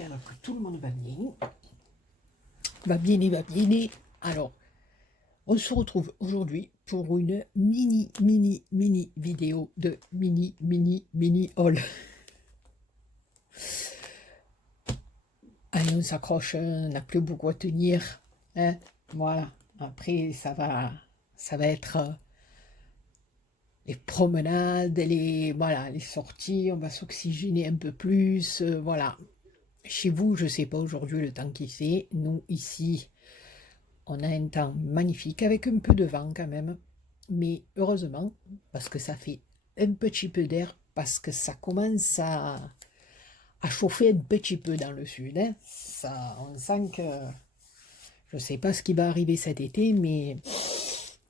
j'espère que tout le monde va bien. Va bien, va bien. Alors, on se retrouve aujourd'hui pour une mini vidéo de mini haul. Allez, on s'accroche, on n'a plus beaucoup à tenir. Hein, voilà, après ça va être les promenades, voilà, les sorties, on va s'oxygéner un peu plus, voilà. Chez vous, je ne sais pas aujourd'hui le temps qu'il fait. Nous, ici, on a un temps magnifique avec un peu de vent quand même. Mais heureusement, parce que ça fait un petit peu d'air, parce que ça commence à chauffer un petit peu dans le sud. Hein. Ça, on sent que je ne sais pas ce qui va arriver cet été, mais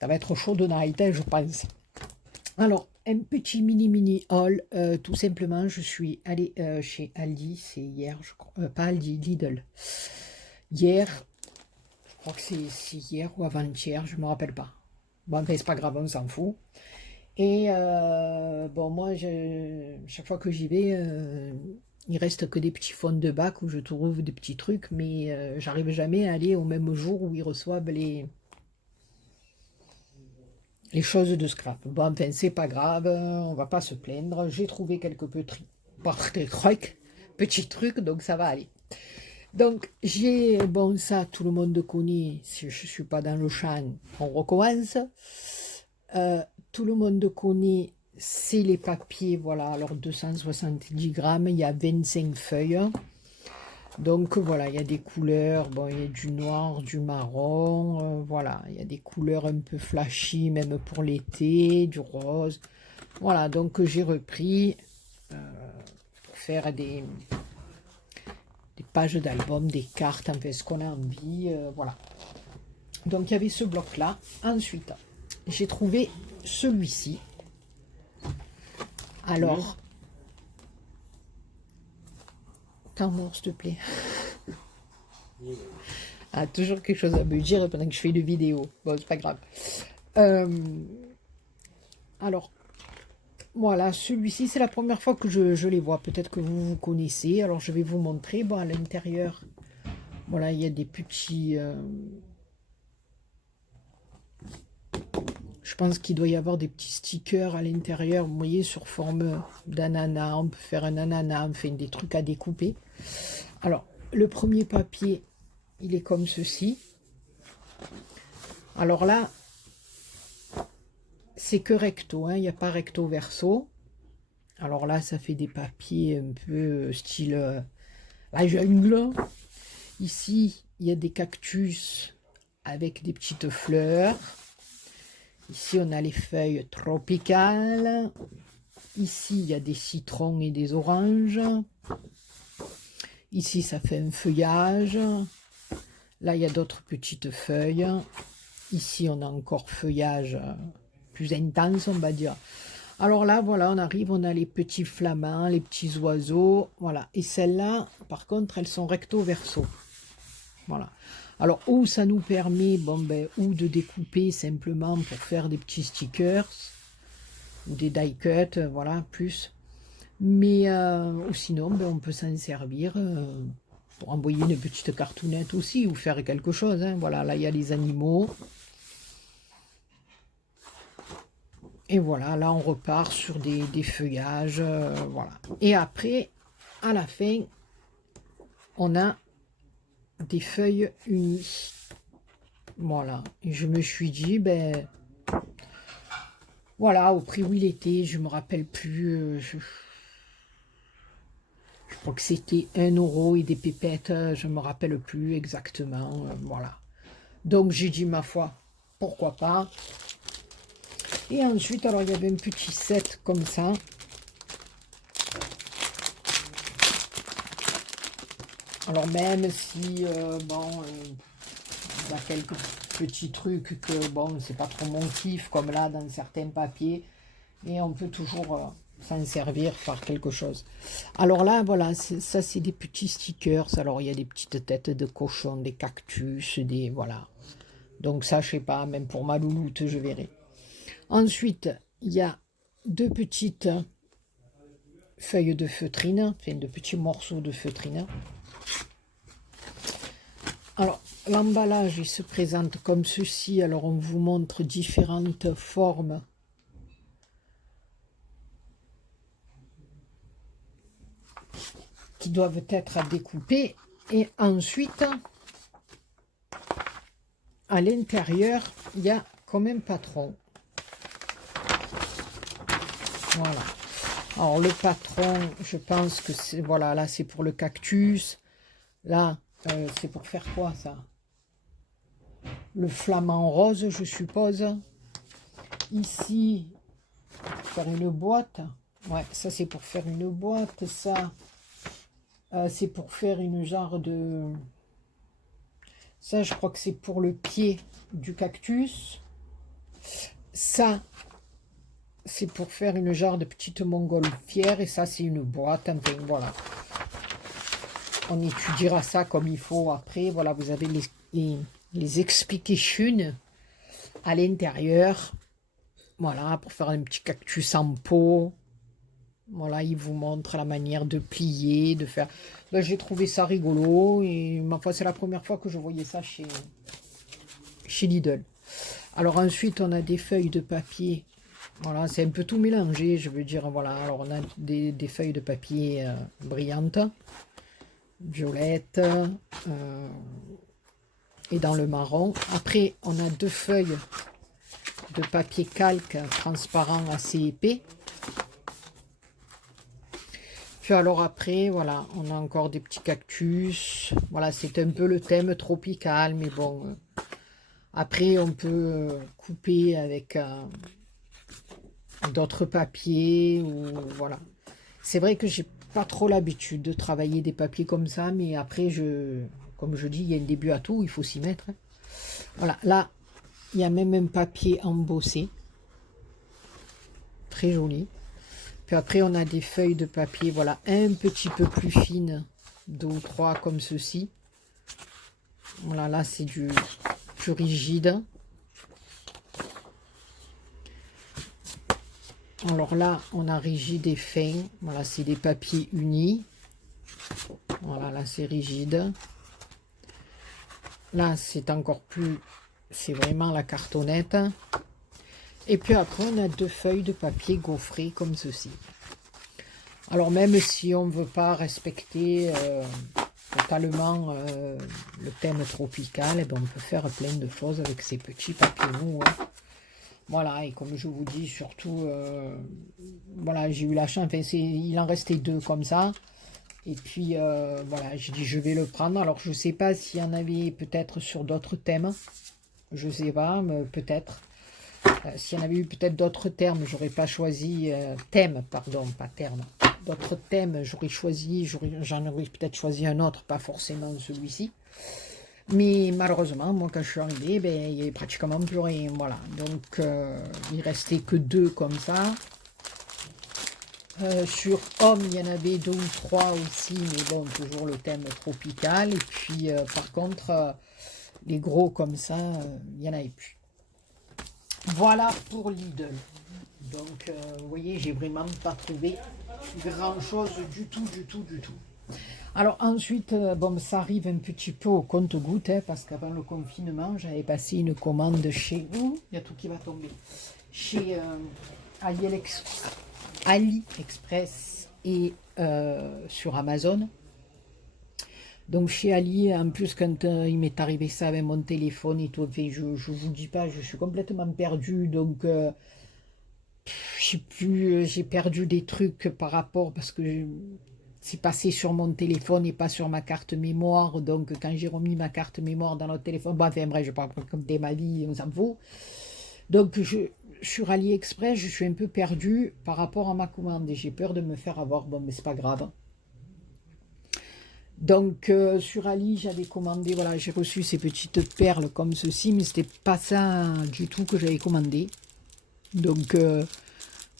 ça va être chaud de night, hein, je pense. Alors, un petit mini haul, tout simplement, je suis allée chez Aldi, c'est hier, je crois, pas Aldi, Lidl. Hier, je crois que c'est hier ou avant-hier, je ne me rappelle pas. Bon, enfin, c'est pas grave, on s'en fout. Et bon, moi, chaque fois que j'y vais, il reste que des petits fonds de bac où je trouve des petits trucs, mais j'arrive jamais à aller au même jour où ils reçoivent les choses de scrap. Bon, enfin, c'est pas grave, on va pas se plaindre. J'ai trouvé quelques petits trucs, donc ça va aller. Donc, bon, ça, tout le monde connaît, si je suis pas dans le champ, on recommence. Tout le monde connaît, c'est les papiers, voilà, alors 270 grammes, il y a 25 feuilles. Donc voilà, il y a des couleurs, bon, il y a du noir, du marron, voilà, il y a des couleurs un peu flashy, même pour l'été, du rose. Voilà, donc j'ai repris pour faire des pages d'album, des cartes, enfin ce qu'on a envie, voilà. Donc il y avait ce bloc-là. Ensuite, j'ai trouvé celui-ci. Alors, calme-moi s'il te plaît. Ah, toujours quelque chose à me dire pendant que je fais une vidéo. Bon, c'est pas grave. Alors, voilà, celui-ci, c'est la première fois que je les vois. Peut-être que vous connaissez. Alors, je vais vous montrer. Bon, à l'intérieur, voilà, il y a des petits... je pense qu'il doit y avoir des petits stickers à l'intérieur, vous voyez, sur forme d'ananas. On peut faire un ananas, on fait des trucs à découper. Alors, le premier papier, il est comme ceci. Alors là, c'est que recto, hein, il n'y a pas recto verso. Alors là, ça fait des papiers un peu style la jungle. Ici, il y a des cactus avec des petites fleurs. Ici, on a les feuilles tropicales. Ici, il y a des citrons et des oranges. Ici, ça fait un feuillage. Là, il y a d'autres petites feuilles. Ici, on a encore feuillage plus intense, on va dire. Alors là, voilà, on arrive, on a les petits flamants, les petits oiseaux. Voilà. Et celles-là, par contre, elles sont recto-verso. Voilà. Alors, où ça nous permet, bon, ben, ou de découper simplement pour faire des petits stickers, ou des die cuts, voilà, plus. Mais, ou sinon, ben, on peut s'en servir pour envoyer une petite cartoonette aussi, ou faire quelque chose. Hein. Voilà, là, il y a les animaux. Et voilà, là, on repart sur des feuillages, voilà. Et après, à la fin, on a des feuilles unies. Voilà, et je me suis dit, ben, voilà, au prix où il était, je me rappelle plus, je crois que c'était 1 € et des pépettes, je me rappelle plus exactement, voilà. Donc j'ai dit, ma foi, pourquoi pas. Et ensuite, alors il y avait un petit set comme ça. Alors même si, bon, il y a quelques petits trucs que, bon, c'est pas trop mon kiff, comme là, dans certains papiers, mais on peut toujours s'en servir, faire quelque chose. Alors là, voilà, ça, c'est des petits stickers. Alors, il y a des petites têtes de cochon, des cactus, des, voilà. Donc ça, je sais pas, même pour ma louloute, je verrai. Ensuite, il y a 2 petites feuilles de feutrine, enfin, de petits morceaux de feutrine. l'emballage, il se présente comme ceci. Alors, on vous montre différentes formes qui doivent être à découper. Et ensuite, à l'intérieur, il y a comme un patron. Voilà. Alors, le patron, je pense que c'est... Voilà, là, c'est pour le cactus. Là, c'est pour faire quoi, ça? Le flamant rose, je suppose. Ici, faire une boîte. Ouais, ça, c'est pour faire une boîte. Ça, c'est pour faire une genre de... Ça, je crois que c'est pour le pied du cactus. Ça, c'est pour faire une genre de petite montgolfière. Et ça, c'est une boîte. Enfin, voilà. On étudiera ça comme il faut après. Voilà, vous avez les explications à l'intérieur. Voilà, pour faire un petit cactus en pot. Voilà, il vous montre la manière de plier, de faire... Ben, j'ai trouvé ça rigolo. Et ma foi, c'est la première fois que je voyais ça chez Lidl. Alors ensuite, on a des feuilles de papier. Voilà, c'est un peu tout mélangé, je veux dire. Voilà, alors on a des feuilles de papier brillantes, violettes, et dans le marron. Après, on a deux feuilles de papier calque transparent assez épais. Puis alors après, voilà, on a encore des petits cactus. Voilà, c'est un peu le thème tropical, mais bon. Après, on peut couper avec d'autres papiers ou voilà. C'est vrai que j'ai pas trop l'habitude de travailler des papiers comme ça, mais après, comme je dis, il y a un début à tout, il faut s'y mettre. Hein. Voilà, là, il y a même un papier embossé. Très joli. Puis après, on a des feuilles de papier, voilà, un petit peu plus fines, 2 ou 3 comme ceci. Voilà, là, c'est du plus rigide. Alors là, on a rigide et fin. Voilà, c'est des papiers unis. Voilà, là, c'est rigide. Là, c'est encore plus... C'est vraiment la cartonnette. Et puis après, on a 2 feuilles de papier gaufrées comme ceci. Alors, même si on ne veut pas respecter totalement le thème tropical, eh ben, on peut faire plein de choses avec ces petits papiers mous. Hein. Voilà, et comme je vous dis, surtout, voilà, j'ai eu la chance, enfin, il en restait 2 comme ça. Et puis, voilà, j'ai dit, je vais le prendre. Alors, je ne sais pas s'il y en avait peut-être sur d'autres thèmes. Je ne sais pas, mais peut-être. S'il y en avait eu peut-être d'autres termes, j'aurais pas choisi... thèmes, pardon, pas termes. D'autres thèmes, j'en aurais peut-être choisi un autre, pas forcément celui-ci. Mais malheureusement, moi, quand je suis arrivée, ben, il n'y avait pratiquement plus rien. Voilà. Donc, il restait que 2 comme ça. Sur homme, il y en avait 2 ou 3 aussi, mais bon, toujours le thème tropical. Et puis, par contre, les gros comme ça, il n'y en avait plus. Voilà pour Lidl. Donc, vous voyez, j'ai vraiment pas trouvé grand-chose du tout, du tout, du tout. Alors ensuite, bon, ça arrive un petit peu au compte-gouttes, hein, parce qu'avant le confinement, j'avais passé une commande chez... il y a tout qui va tomber. Chez AliExpress et sur Amazon. Donc chez Ali, en plus, quand il m'est arrivé ça avec mon téléphone et tout, enfin, je vous dis pas, je suis complètement perdue. Donc, je sais plus, j'ai perdu des trucs par rapport, parce que c'est passé sur mon téléphone et pas sur ma carte mémoire. Donc, quand j'ai remis ma carte mémoire dans notre téléphone, bon, enfin bref, je ne vais pas raconter ma vie, on s'en fout. Donc, sur AliExpress, je suis un peu perdue par rapport à ma commande et j'ai peur de me faire avoir. Bon, mais c'est pas grave. Donc, sur Ali, j'avais commandé, voilà, j'ai reçu ces petites perles comme ceci, mais c'était pas ça du tout que j'avais commandé. Donc,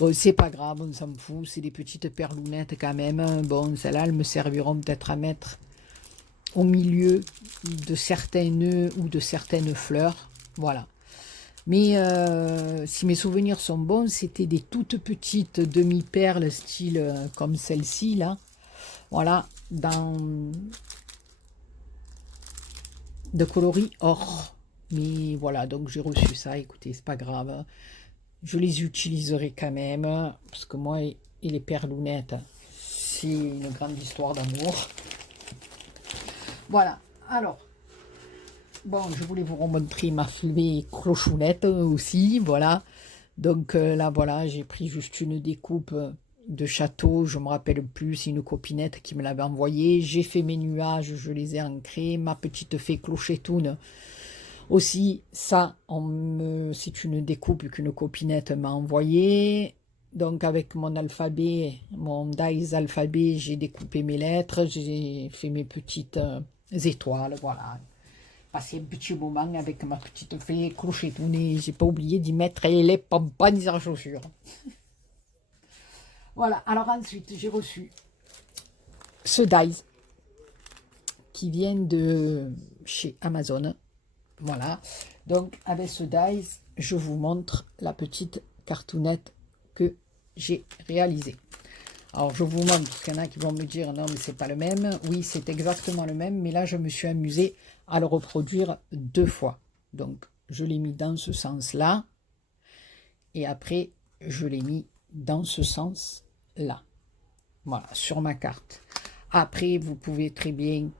bon, c'est pas grave, on s'en fout, c'est des petites perlounettes quand même. Bon, celles-là, elles me serviront peut-être à mettre au milieu de certains nœuds ou de certaines fleurs. Voilà. Mais si mes souvenirs sont bons, c'était des toutes petites demi-perles, style comme celle-ci, là. Voilà, dans de coloris or. Mais voilà, donc j'ai reçu ça, écoutez, c'est pas grave. Je les utiliserai quand même, parce que moi et les perlounettes, c'est une grande histoire d'amour. Voilà, alors, bon, je voulais vous remontrer mes clochounettes aussi, voilà. Donc là, voilà, j'ai pris juste une découpe de château, je me rappelle plus, c'est une copinette qui me l'avait envoyé. J'ai fait mes nuages, je les ai ancrés, ma petite fée clochetoune. Aussi, ça, c'est une découpe qu'une copinette m'a envoyée. Donc avec mon alphabet, mon dies alphabet, j'ai découpé mes lettres, j'ai fait mes petites étoiles, voilà. Passé un petit moment avec ma petite fée clochetoune et j'ai pas oublié d'y mettre les pompons à chaussures. Voilà, alors ensuite j'ai reçu ce dies qui vient de chez Amazon. Voilà, donc avec ce dies, je vous montre la petite cartoonette que j'ai réalisée. Alors je vous montre, parce qu'il y en a qui vont me dire non mais c'est pas le même. Oui, c'est exactement le même, mais là je me suis amusée à le reproduire 2 fois. Donc je l'ai mis dans ce sens-là, et après je l'ai mis dans ce sens-là. Voilà, sur ma carte. Après, vous pouvez très bien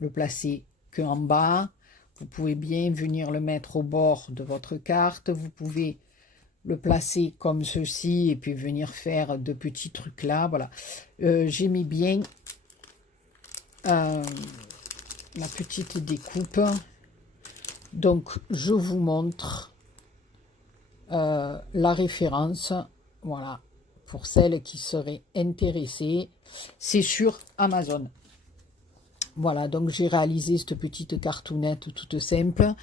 le placer qu'en bas. Vous pouvez bien venir le mettre au bord de votre carte. Vous pouvez le placer comme ceci et puis venir faire de petits trucs là. Voilà. J'ai mis bien ma petite découpe. Donc, je vous montre la référence. Voilà. Pour celles qui seraient intéressées. C'est sur Amazon. Voilà, donc j'ai réalisé cette petite cartoonette toute simple.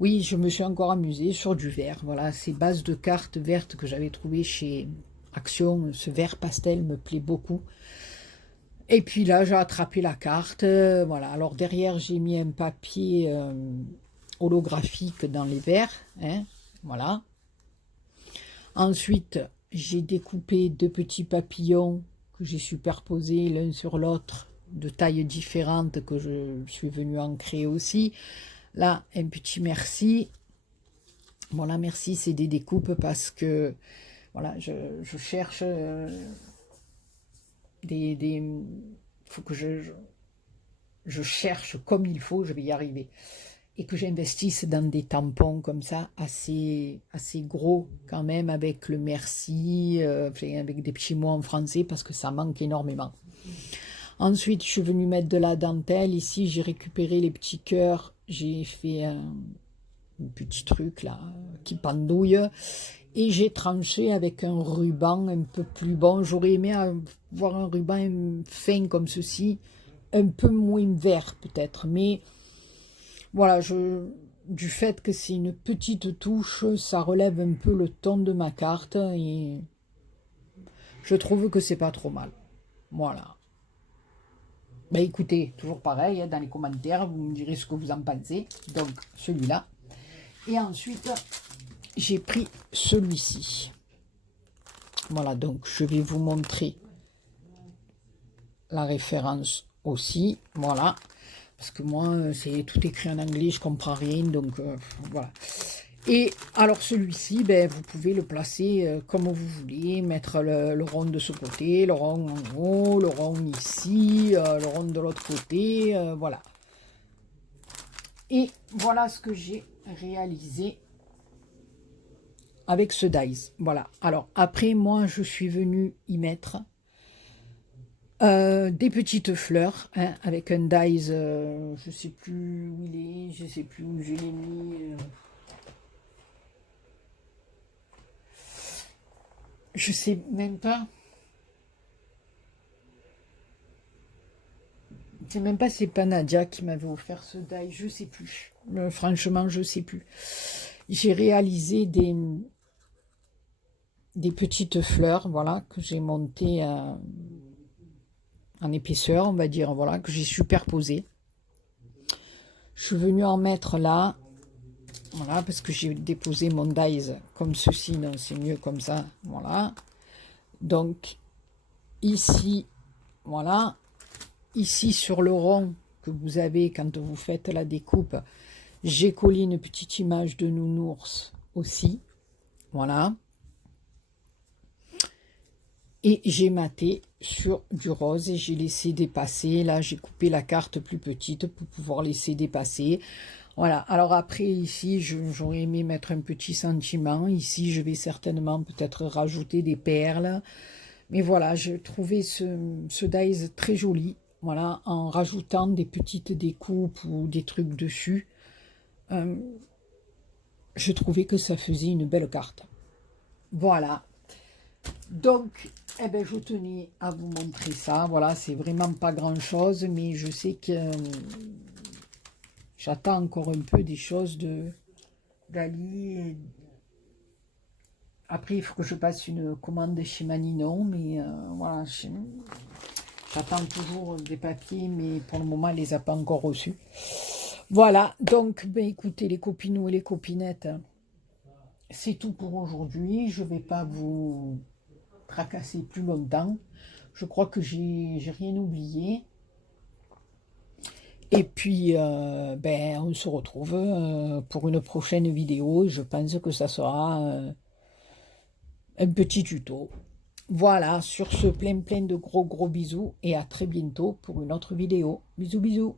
Oui, je me suis encore amusée sur du vert. Voilà, ces bases de cartes vertes que j'avais trouvées chez Action, ce vert pastel me plaît beaucoup. Et puis là, j'ai attrapé la carte. Voilà, alors derrière, j'ai mis un papier holographique dans les verres. Hein, voilà. Ensuite, j'ai découpé 2 petits papillons que j'ai superposés l'un sur l'autre, de tailles différentes, que je suis venue ancrer aussi. Là, un petit merci. Voilà, merci, c'est des découpes parce que voilà, je cherche faut que je cherche comme il faut, je vais y arriver. Et que j'investisse dans des tampons comme ça, assez gros quand même, avec le merci, avec des petits mots en français, parce que ça manque énormément. Ensuite, je suis venue mettre de la dentelle. Ici, j'ai récupéré les petits cœurs. J'ai fait un petit truc là qui pendouille. Et j'ai tranché avec un ruban un peu plus bon. J'aurais aimé avoir un ruban fin comme ceci. Un peu moins vert peut-être. Mais voilà, du fait que c'est une petite touche, ça relève un peu le ton de ma carte. Et je trouve que c'est pas trop mal. Voilà. Ben écoutez, toujours pareil, hein, dans les commentaires, vous me direz ce que vous en pensez. Donc, celui-là. Et ensuite, j'ai pris celui-ci. Voilà, donc je vais vous montrer la référence aussi. Voilà. Parce que moi, c'est tout écrit en anglais, je comprends rien. Donc, voilà. Et alors celui-ci, ben, vous pouvez le placer comme vous voulez, mettre le rond de ce côté, le rond en haut, le rond ici, le rond de l'autre côté, voilà. Et voilà ce que j'ai réalisé avec ce dies. Voilà. Alors après, moi, je suis venue y mettre des petites fleurs, hein, avec un dies, je ne sais plus où il est, je ne sais plus où je l'ai mis. Je sais même pas. Je sais même pas si c'est pas Nadia qui m'avait offert ce die, je sais plus. Franchement, je sais plus. J'ai réalisé des petites fleurs, voilà, que j'ai montées en épaisseur, on va dire, voilà, que j'ai superposées. Je suis venue en mettre là, voilà, parce que j'ai déposé mon dies comme ceci, non, c'est mieux comme ça, voilà. Donc, ici, voilà, ici sur le rond, que vous avez quand vous faites la découpe. J'ai collé une petite image de nounours aussi. Voilà. Et j'ai maté sur du rose et j'ai laissé dépasser. Là, j'ai coupé la carte plus petite pour pouvoir laisser dépasser. Voilà. Alors après, ici, j'aurais aimé mettre un petit sentiment. Ici, je vais certainement peut-être rajouter des perles. Mais voilà, je trouvais ce dies très joli. Voilà, en rajoutant des petites découpes ou des trucs dessus. Je trouvais que ça faisait une belle carte. Voilà. Donc, eh ben, je tenais à vous montrer ça. Voilà, c'est vraiment pas grand-chose, mais je sais que j'attends encore un peu des choses d'Ali. Après, il faut que je passe une commande chez Maninon, mais voilà, j'attends toujours des papiers, mais pour le moment, elle ne les a pas encore reçus. Voilà, donc, ben, écoutez, les copinous et les copinettes, c'est tout pour aujourd'hui. Je ne vais pas vous tracasser plus longtemps. Je crois que j'ai rien oublié. Et puis, ben, on se retrouve pour une prochaine vidéo. Je pense que ça sera un petit tuto. Voilà, sur ce, plein de gros bisous et à très bientôt pour une autre vidéo. Bisous, bisous.